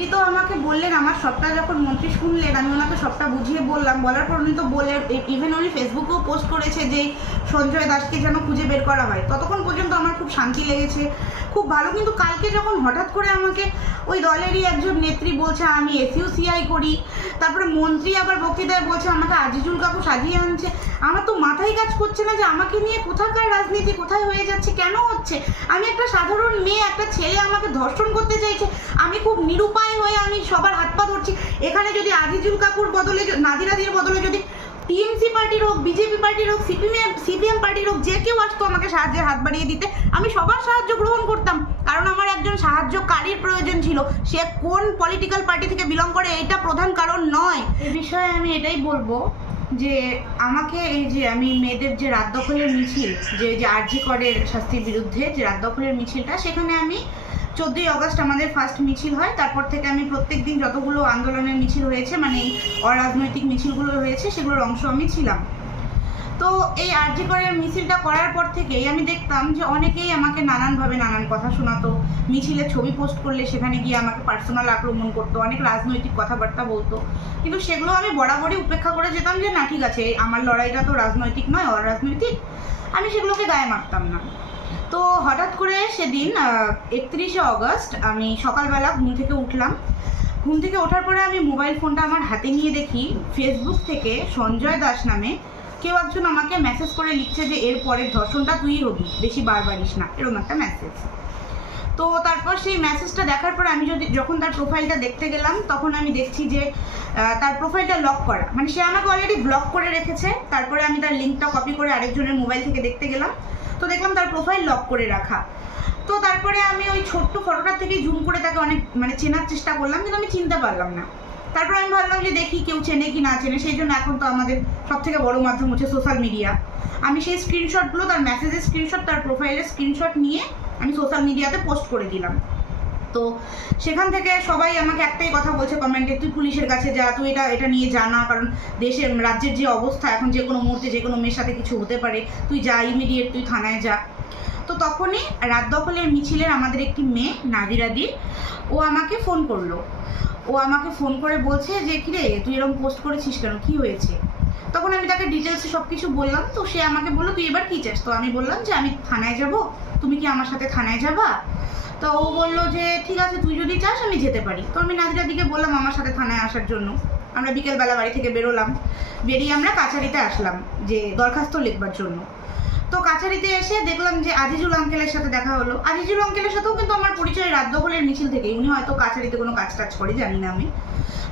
উনি তো আমাকে বললেন, আমার সবটা যখন মন্ত্রী শুনলেন, আমি ওনাকে সবটা বুঝিয়ে বললাম। বলার পর উনি তো বলে ইভেন উনি ফেসবুকেও পোস্ট করেছে যে সঞ্জয় দাসকে যেন খুঁজে বের করা হয়। ততক্ষণ পর্যন্ত আমার খুব শান্তি লেগেছে, খুব ভালো। কিন্তু কালকে যখন হঠাৎ করে আমাকে ওই দলেরই একজন নেত্রী বলছে, আমি এসইউসিআই করি। তারপরে মন্ত্রী আবার বক্তৃতায় বলছে, আমাকে আজিজুল কাকু সাজিয়ে আনছে। আমার তো মাথায় কাজ করছে না যে আমাকে নিয়ে কোথাকার রাজনীতি, কোথায় হয়ে যাচ্ছে, কেন হচ্ছে? আমি একটা সাধারণ মেয়ে, একটা ছেলে আমাকে ধর্ষণ করতে চাইছে। আমি খুব নিরুপায় হয়ে আমি সবার হাত পা ধরছি। এখানে যদি আজিজুল কাকুর বদলে নাদিরাদির বদলে যদি টিএমসি পার্টির হোক বিজেপি পার্টির হোক সিপিএম সিপিএম পার্টির হোক যে কেউ আসতো আমাকে সাহায্যের হাত বাড়িয়ে দিতে। আমি সবার সাহায্য গ্রহণ করতাম, কারণ আমার একজন সাহায্যকারীর প্রয়োজন ছিল। সে কোন পলিটিক্যাল পার্টি থেকে বিলং করে এটা প্রধান কারণ নয়। এ বিষয়ে আমি এটাই বলব যে আমাকে এই যে আমি মেয়েদের যে রাত দখলের মিছিল, যে যে আরজি করের শাস্তির বিরুদ্ধে যে রাত দখলের মিছিলটা, সেখানে আমি চোদ্দোই আগস্ট আমাদের ফার্স্ট মিছিল হয়। তারপর থেকে আমি প্রত্যেক দিন যতগুলো আন্দোলনের মিছিল হয়েছে মানে অরাজনৈতিক মিছিলগুলো হয়েছে, সেগুলোর অংশ আমি ছিলাম। তো এই আরজি করের মিছিলটা করার পর থেকেই আমি দেখতাম যে অনেকেই আমাকে নানানভাবে নানান কথা শোনাতো। মিছিলে ছবি পোস্ট করলে, সেখানে গিয়ে আমাকে পার্সোনাল আক্রমণ করতো, অনেক রাজনৈতিক কথাবার্তা বলতো। কিন্তু সেগুলো আমি বরাবরই উপেক্ষা করে যেতাম যে, না, ঠিক আছে আমার লড়াইটা তো রাজনৈতিক নয়, অরাজনৈতিক। আমি সেগুলোকে গায়ে মারতাম না। তো হঠাৎ করে সেদিন একত্রিশে অগস্ট আমি সকালবেলা ঘুম থেকে উঠলাম। ঘুম থেকে ওঠার পরে আমি মোবাইল ফোনটা আমার হাতে নিয়ে দেখি, ফেসবুক থেকে সঞ্জয় দাস নামে কেউ একজন আমাকে মেসেজ করে লিখছে যে, এর পরের ধর্ষণটা তুই হবি, বেশি বারবারিস না। এরকম একটা মেসেজ তো তারপর সেই মেসেজটা দেখার পর আমি যদি, যখন তার প্রোফাইলটা দেখতে গেলাম, তখন আমি দেখছি যে তার প্রোফাইলটা লক করা। মানে সে আমাকে অলরেডি ব্লক করে রেখেছে। তারপরে আমি তার লিঙ্কটা কপি করে আরেকজনের মোবাইল থেকে দেখতে গেলাম। তো দেখলাম তার প্রোফাইল লক করে রাখা। তো তারপরে আমি ওই ছোট্ট ফটোটা থেকে জুম করে তাকে অনেক মানে চেনার চেষ্টা করলাম, কিন্তু আমি চিনতে পারলাম না। তারপর আমি ভাবলাম যে দেখি কেউ চেনে কি না চেনে, সেই জন্য এখন তো আমাদের সব থেকে বড় মাধ্যম হচ্ছে সোশ্যাল মিডিয়া আমি সেই স্ক্রিনশটগুলো তার মেসেজের স্ক্রিনশট তার প্রোফাইলের স্ক্রিনশট নিয়ে আমি সোশ্যাল মিডিয়াতে পোস্ট করে দিলাম। তো সেখান থেকে সবাই আমাকে একটাই কথা বলছে কমেন্টে তুই পুলিশের কাছে যা, তুই এটা এটা নিয়ে জানা কারণ দেশের, রাজ্যের যে অবস্থা, এখন যে কোনো মুহূর্তে যে কোনো মেয়ের সাথে কিছু হতে পারে, তুই যা ইমিডিয়েট তুই থানায় যা। তো তখনই রাত দখলের মিছিলের আমাদের একটি মেয়ে নাদিরাদি ও আমাকে ফোন করল। ও আমাকে ফোন করে বলছে যে, কিরে, তুই এরকম পোস্ট করেছিস কেন? কি হয়েছে? তখন আমি তাকে ডিটেলসে সব কিছু বললাম, তো সে আমাকে বলল, তুই এবার কি চাস? তো আমি বললাম যে, আমি থানায় যাব, তুমি কি আমার সাথে থানায় যাবা? তো ও বলল যে, ঠিক আছে, তুই যদি চাস, আমি যেতে পারি। তো আমি নাজিরার দিকে বললাম আমার সাথে থানায় আসার জন্য। আমরা বিকেলবেলা বাড়ি থেকে বেরোলাম। বেরিয়ে আমরা কাছারিতে আসলাম, যে দরখাস্ত লিখবার জন্য। তো কাছারিতে এসে দেখলাম যে আজিজুল আঙ্কেলের সাথে দেখা হলো। আজিজুল আঙ্কেলের সাথেও কিন্তু আমার পরিচয় রাত দখলের মিছিল থেকে উনি হয়তো কাছারিতে কোনো কাজ টাজ করে জানি না আমি।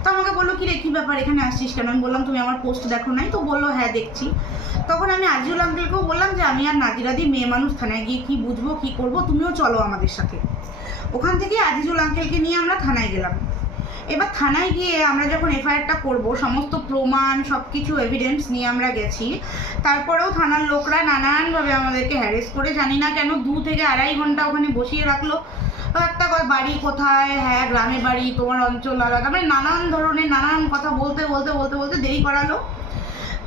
তো আমাকে বলল কি রে কী ব্যাপার? এখানে আসছিস কেন? আমি বললাম, তুমি আমার পোস্ট দেখো নাই? তো বলল হ্যাঁ দেখছি। তখন আমি আজিজুল আঙ্কেলকেও বললাম যে, আমি আর নাদিরাদি মেয়ে মানুষ থানায় গিয়ে কি বুঝব, কি করব? তুমিও চলো আমাদের সাথে। ওখান থেকে আজিজুল আঙ্কেলকে নিয়ে আমরা থানায় গেলাম। এবার থানায় গিয়ে আমরা যখন এফআইআরটা করব, সমস্ত প্রমাণ সব কিছু এভিডেন্স নিয়ে আমরা গেছি। তারপরেও থানার লোকরা নানানভাবে আমাদেরকে হ্যারেস করে, জানি না কেন দু থেকে আড়াই ঘণ্টা ওখানে বসিয়ে রাখল। একটা বাড়ি কোথায়? হ্যাঁ গ্রামে বাড়ি, তোমার অঞ্চল আলাদা। মানে নানান ধরনের, নানান কথা বলতে বলতে বলতে বলতে দেরি করালো।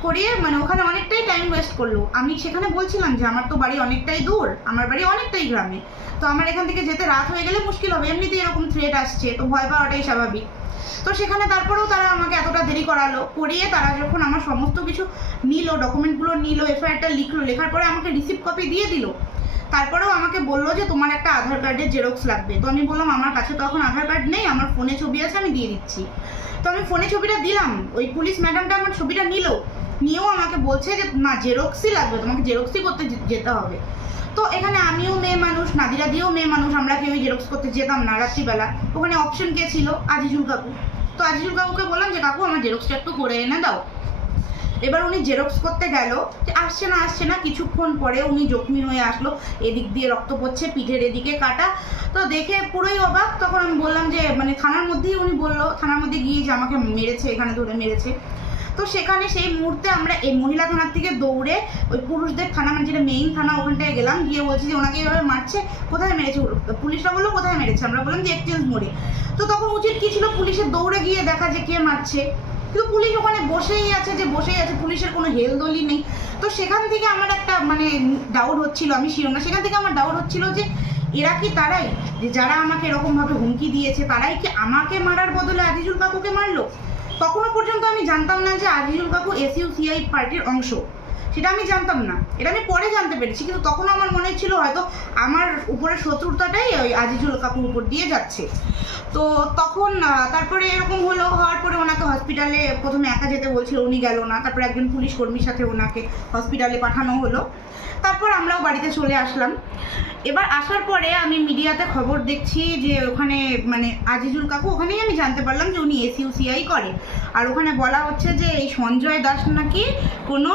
করিয়ে মানে ওখানে অনেকটাই টাইম ওয়েস্ট করল। আমি সেখানে বলছিলাম যে, আমার তো বাড়ি অনেকটাই দূর, আমার বাড়ি অনেকটাই গ্রামে। তো আমার এখান থেকে যেতে রাত হয়ে গেলে মুশকিল হবে, এমনিতেই এরকম থ্রেট আসছে, তো ভয় পাওয়াটাই স্বাভাবিক। তো সেখানে তারপরেও তারা আমাকে এতটা দেরি করালো, করিয়ে তারা যখন আমার সমস্ত কিছু নিল ডকুমেন্টগুলো নিল এফআইআরটা লিখলো, লেখার পরে আমাকে রিসিপ্ট কপি দিয়ে দিল। তারপরেও আমাকে বলল যে, তোমার একটা আধার কার্ডের জেরক্স লাগবে। তো আমি বললাম, আমার কাছে তো এখন আধার কার্ড নেই, আমার ফোনে ছবি আছে, আমি দিয়ে দিচ্ছি। তো আমি ফোনে ছবিটা দিলাম, ওই পুলিশ ম্যাডামটা আমার ছবিটা নিল। নিয়েও আমাকে বলছে যে, না, জেরক্সই লাগবে, তোমাকে জেরক্সই করতে যেতে হবে। তো এখানে আমিও মেয়ে মানুষ, নাদিরা দিয়েও মেয়ে মানুষ, আমরা কেউই জেরক্স করতে যেতাম না রাত্রিবেলা। ওখানে অপশন কে ছিল? আজিজুল কাকু। তো আজিজুল কাকুকে বললাম যে, কাকু, আমার জেরক্সটা একটু করে এনে দাও। এবার উনি জেরক্স করতে গেল, যে আসছে না আসছে না, কিছুক্ষণ পরে উনি জখমি হয়ে আসলো। এদিক দিয়ে রক্ত পড়ছে, পিঠের এদিকে কাটা। তো দেখে পুরোই অবাক, তখন আমি বললাম যে মানে থানার মধ্যেই উনি বলল, থানার মধ্যে গিয়ে যে আমাকে মেরেছে, এখানে ধরে মেরেছে। তো সেখানে সেই মুহূর্তে আমরা এই মহিলা থানার থেকে দৌড়ে ওই পুরুষদের থানা মানে যেটা মেইন থানা, ওখানটায় গেলাম। গিয়ে বলছি যে ওনাকে এভাবে মারছে, কোথায় মেরেছে? পুলিশরা বলল, কোথায় মেরেছে? আমরা বললাম যে এক্সচেঞ্জ মোড়ে তো তখন উচিত কি ছিল? পুলিশের দৌড়ে গিয়ে দেখা যে কে মারছে। কিন্তু পুলিশ ওখানে বসেই আছে যে বসেই আছে, পুলিশের কোনো হেলদোলই নেই। তো সেখান থেকে আমার একটা মানে ডাউট হচ্ছিল, আমি শিওর না, সেখান থেকে আমার ডাউট হচ্ছিল যে এরা কি তারাই? যে যারা আমাকে এরকমভাবে হুমকি দিয়েছে, তারাই কি আমাকে মারার বদলে আজিজুল কাকুকে মারলো? তখনও পর্যন্ত আমি জানতাম না যে আজিজুল কাকু এসইউ সিআই পার্টির অংশ। সেটা আমি জানতাম না। এটা আমি পরে জানতে পেরেছি, কিন্তু তখন আমার মনে ছিল হয়তো আমার উপরে শত্রুতাটাই ওই আজিজুল কাকুর উপর দিয়ে যাচ্ছে। তো তখন তারপরে এরকম হলো, হওয়ার পরে ওনাকে হসপিটালে প্রথমে একা যেতে বলছিল, উনি গেল না। তারপরে একজন পুলিশ কর্মীর সাথে ওনাকে হসপিটালে পাঠানো হলো। তারপর আমরাও বাড়িতে চলে আসলাম। এবার আসার পরে আমি মিডিয়াতে খবর দেখছি যে ওখানে মানে আজিজুল কাকু, ওখানেই আমি জানতে পারলাম যে উনি এসইউসিআই করে। আর ওখানে বলা হচ্ছে যে এই সঞ্জয় দাস নাকি কোনো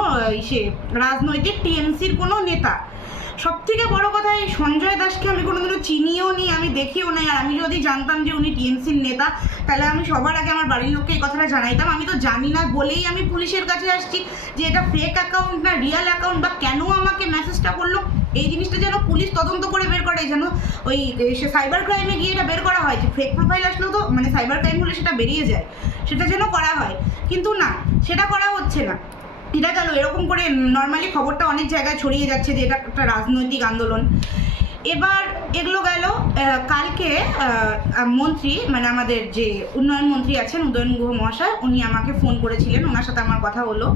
সে রাজনৈতিক টিএমসির কোনো নেতা। সব থেকে বড় কথা এই সঞ্জয় দাসকে আমি কোনোদিনও চিনিও নি, আমি দেখিও নাই। আর আমি যদি জানতাম যে উনি টিএমসির নেতা, তাহলে আমি সবার আগে আমার বাড়ির লোককে এই কথাটা জানাইতাম। আমি তো জানি না, বলেই আমি পুলিশের কাছে আসছি যে এটা ফেক অ্যাকাউন্ট না রিয়েল অ্যাকাউন্ট বা কেন আমাকে মেসেজটা করল? এই জিনিসটা যেন পুলিশ তদন্ত করে বের করে, যেন ওই, সে সাইবার ক্রাইমে গিয়ে এটা বের করা হয়। যে ফেক প্রোফাইল আসলেও তো মানে সাইবার ক্রাইম হলে সেটা বেরিয়ে যায়। সেটা যেন করা হয়। কিন্তু না, সেটা করা হচ্ছে না। এটা গেল, এরকম করে নর্মালি খবরটা অনেক জায়গায় ছড়িয়ে যাচ্ছে যে এটা একটা রাজনৈতিক আন্দোলন। এবার এগুলো গেল কালকে মন্ত্রী মানে আমাদের যে উন্নয়ন মন্ত্রী আছেন উদয়ন গুহ মহাশয়, উনি আমাকে ফোন করেছিলেন, ওনার সাথে আমার কথা হলো।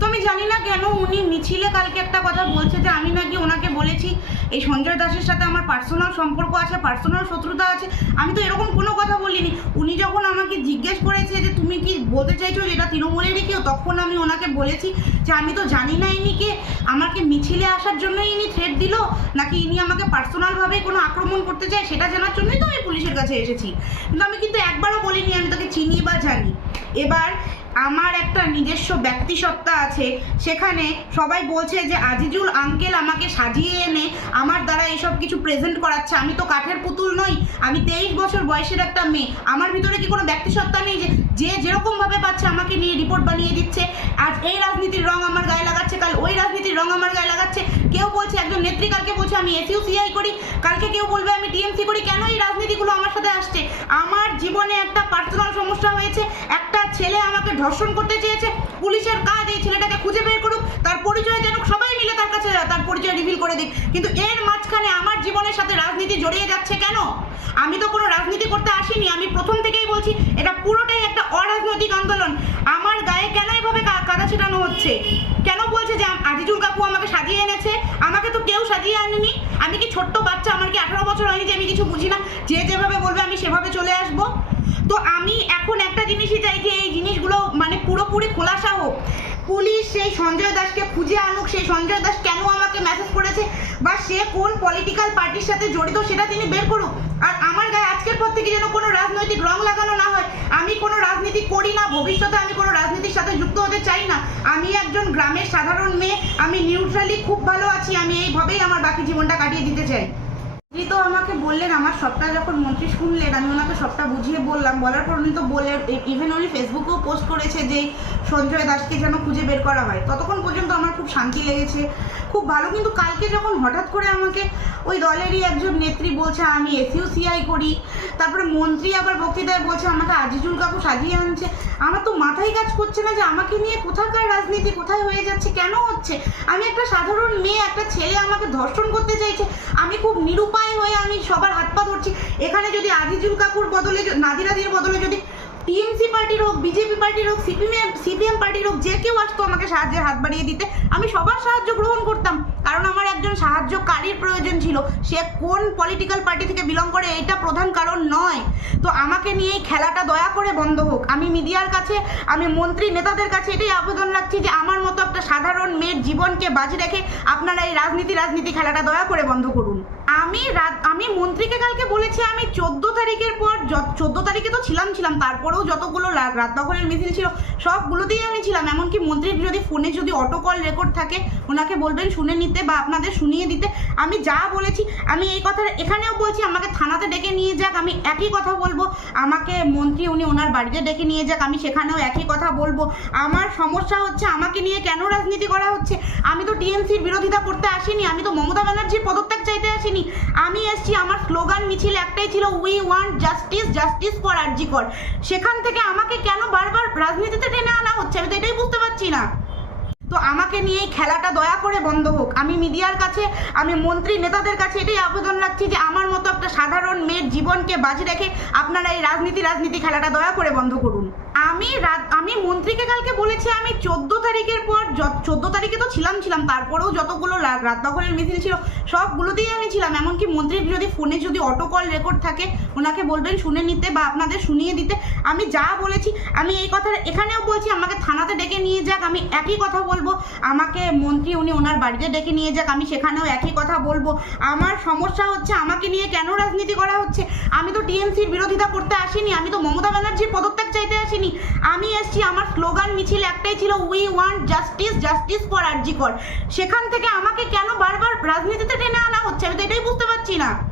তো আমি জানি না কেন উনি মিছিলে কালকে একটা কথা বলছে যে আমি নাকি ওনাকে বলেছি, এই সঞ্জয় দাসের সাথে আমার পার্সোনাল সম্পর্ক আছে পার্সোনাল শত্রুতা আছে, আমি তো এরকম কোনো কথা বলিনি। উনি যখন আমাকে জিজ্ঞেস করেছে যে তুমি কি বলতে চাইছো যে এটা তৃণমূলেরই কেউ, তখন আমি ওনাকে বলেছি যে আমি তো জানি না ইনি কে, আমাকে মিছিলে আসার জন্যই ইনি থ্রেট দিল, নাকি ইনি আমাকে পার্সোনালভাবে কোনো আক্রমণ করতে চায়, সেটা জানার জন্যই তো আমি পুলিশের কাছে এসেছি। কিন্তু আমি কিন্তু একবারও বলিনি, আমি তাকে চিনি বা জানি। এবার আমার একটা নিজস্ব ব্যক্তিসত্তা আছে, সেখানে সবাই বলছে যে, আজিজুল আঙ্কেল আমাকে সাজিয়ে এনে আমার দ্বারা এসব কিছু প্রেজেন্ট করাচ্ছে। আমি তো কাঠের পুতুল নই, আমি তেইশ বছর বয়সের একটা মেয়ে। আমার ভিতরে কি কোনো ব্যক্তিসত্তা নেই যে যে যেরকম ভাবে পাচ্ছে আমাকে নিয়ে রিপোর্ট বানিয়ে দিচ্ছে। আজ এই রাজনীতির রং আমার গায়ে লাগাচ্ছে, কাল ওই রাজনীতির রং আমার গায়ে লাগাচ্ছে। কেউ বলছে একজন নেত্রী, কালকে বলছে আমি এসইউ সিআই করি, কালকে কেউ বলবে আমি টিএমসি করি, কেন এই রাজনীতিগুলো আমার সাথে আসছে? আমার জীবনে একটা পার্সোনাল সমস্যা হয়েছে, একটা ছেলে আমাকে ধর্ষণ করতে চেয়েছে, পুলিশের কাজ এই ছেলেটাকে খুঁজে বের করুক, তার পরিচয় যেন সবাই মিলে তার কাছে তার পরিচয় রিভিল করে দিক। কিন্তু এর মাঝখানে আমার জীবনের সাথে রাজনীতি জড়িয়ে যাচ্ছে কেন? আমি তো কোনো রাজনীতি করতে আসিনি। আমি প্রথম থেকেই বলছি, এটা পুরোটাই একটা অরাজনৈতিক আন্দোলন। আমার গায়ে কেন এভাবে কাদা ছিটানো হচ্ছে? কেন বলছে যে আজিজুল কাকু আমাকে সাজিয়ে এনেছে? আমাকে তো কেউ সাজিয়ে আনেনি। আমি কি ছোট্ট বাচ্চা? আমার কি আঠারো বছর হয়নি যে আমি কিছু বুঝি না? যে যেভাবে বলবে আমি সেভাবে চলে আসব। তো আমি এখন একটা জিনিসই চাই যে এই জিনিসগুলো মানে পুরোপুরি খোলাসা হোক। পুলিশ সেই সঞ্জয় দাসকে খুঁজে আনুক, সেই সঞ্জয় দাস কেন আমাকে মেসেজ করেছে বা সে কোন পলিটিক্যাল পার্টির সাথে জড়িত সেটা তিনি বের করুক। আর আমার গায়ে আজকের পর থেকে যেন কোনো রাজনৈতিক রং লাগানো না হয়। আমি কোনো রাজনীতি করি না, ভবিষ্যতে আমি কোনো রাজনীতির সাথে যুক্ত হতে চাই না। আমি একজন গ্রামের সাধারণ মেয়ে, আমি নিউট্রালি খুব ভালো আছি, আমি এইভাবেই আমার বাকি জীবনটা কাটিয়ে দিতে চাই। উনি তো আমাকে বললেন, আমার সবটা যখন মন্ত্রী শুনলেন, আমি ওনাকে সবটা বুঝিয়ে বললাম। বলার পর উনি তো বললেন ইভেন উনি ফেসবুকেও পোস্ট করেছে যে সঞ্জয় দাসকে যেন খুঁজে বের করা হয়। ততক্ষণ পর্যন্ত আমার খুব শান্তি লেগেছে, খুব ভালো। কিন্তু কালকে যখন হঠাৎ করে আমাকে ওই দলেরই একজন নেত্রী বলছে, আমি এসইউ সিআই করি। তারপরে মন্ত্রী আবার বক্তৃতায় বলছে, আমাকে আজিজুল কাকু সাজিয়ে আনছে। আমার তো মাথায় কাজ করছে না যে আমাকে নিয়ে কোথাকার রাজনীতি, কোথায় হয়ে যাচ্ছে, কেন হচ্ছে? আমি একটা সাধারণ মেয়ে, একটা ছেলে আমাকে ধর্ষণ করতে চাইছে। আমি খুব নিরুপায় হয়ে আমি সবার হাত পা ধরছি। এখানে যদি আজিজুল কাকুর বদলে, নাদিরাদির বদলে যদি টিএমসি পার্টির হোক, বিজেপি পার্টির হোক, সিপিএম সিপিএম পার্টির হোক, যে কেউ আসতো আমাকে সাহায্যের হাত বাড়িয়ে দিতে। আমি সবার সাহায্য গ্রহণ করতাম, কারণ আমার একজন সাহায্যকারীর প্রয়োজন ছিল। সে কোন পলিটিক্যাল পার্টি থেকে বিলং করে এটা প্রধান কারণ নয়। তো আমাকে নিয়ে এই খেলাটা দয়া করে বন্ধ হোক। আমি মিডিয়ার কাছে, আমি মন্ত্রী নেতাদের কাছে এটাই আবেদন রাখছি যে আমার মতো একটা সাধারণ মেয়ের জীবনকে বাজি রেখে আপনারা এই রাজনীতি রাজনীতি খেলাটা দয়া করে বন্ধ করুন। আমি রাত- আমি মন্ত্রীকে কালকে বলেছি, আমি চোদ্দ তারিখের পর চোদ্দ তারিখে তো ছিলাম ছিলাম। তারপরেও যতগুলো রাত মিছিল ছিল, সবগুলোতেই আমি ছিলাম। এমনকি মন্ত্রীর যদি ফোনে যদি অটো কল রেকর্ড থাকে, ওনাকে বলবেন শুনে নিতে বা আপনাদের শুনিয়ে দিতে। আমি যা বলেছি, আমি এই কথাটা এখানেও বলছি, আমাকে থানাতে ডেকে নিয়ে যাক, আমি একই কথা বলব। আমাকে মন্ত্রী উনি ওনার বাড়িতে ডেকে নিয়ে যাক, আমি সেখানেও একই কথা বলব। আমার সমস্যা হচ্ছে, আমাকে নিয়ে কেন রাজনীতি করা হচ্ছে? আমি তো টিএমসির বিরোধিতা করতে আসিনি, আমি তো মমতা ব্যানার্জির পদত্যাগ চাইতে আসিনি। আমি এসছি, আমার স্লোগান মিছিল একটাই ছিল we want justice justice for RG Kar সেখান থেকে আমাকে কেন বারবার রাজনীতিতে টেনে আনা হচ্ছে? আমি তো এটাই বুঝতে পারছি না। তো আমাকে নিয়ে এই খেলাটা দয়া করে বন্ধ হোক। আমি মিডিয়ার কাছে, আমি মন্ত্রী নেতাদের কাছে এটাই আবেদন রাখছি যে আমার মতো একটা সাধারণ মেয়ের জীবনকে বাজি রেখে আপনারা এই রাজনীতি রাজনীতি খেলাটা দয়া করে বন্ধ করুন। আমি রাত আমি মন্ত্রীকে কালকে বলেছি, আমি চোদ্দ তারিখের পর চোদ্দ তারিখে তো ছিলাম ছিলাম। তারপরেও যতগুলো রাত দখলের মিছিল ছিল, সবগুলোতেই আমি ছিলাম। এমনকি মন্ত্রীর যদি ফোনে যদি অটো কল রেকর্ড থাকে, ওনাকে বলবেন শুনে নিতে বা আপনাদের শুনিয়ে দিতে। আমি যা বলেছি, আমি এই কথা এখানেও বলছি, আমাকে থানাতে ডেকে নিয়ে যাক, আমি একই কথা বলব। আমাকে মন্ত্রী উনি ওনার বাড়িতে ডেকে নিয়ে যাক, আমি সেখানেও একই কথা বলব। আমার সমস্যা হচ্ছে, আমাকে নিয়ে কেন রাজনীতি করা হচ্ছে? আমি তো টিএমসির বিরোধিতা করতে আসিনি, আমি তো মমতা ব্যানার্জির পদত্যাগ চাইতে আসিনি। আমি এসছি আমার স্লোগান মিছিল একটাই ছিল we want justice justice for RG Kar সেখান থেকে আমাকে কেন বারবার রাজনীতিতে টেনে আনা হচ্ছে? আমি তো এটাই বুঝতে পারছি না।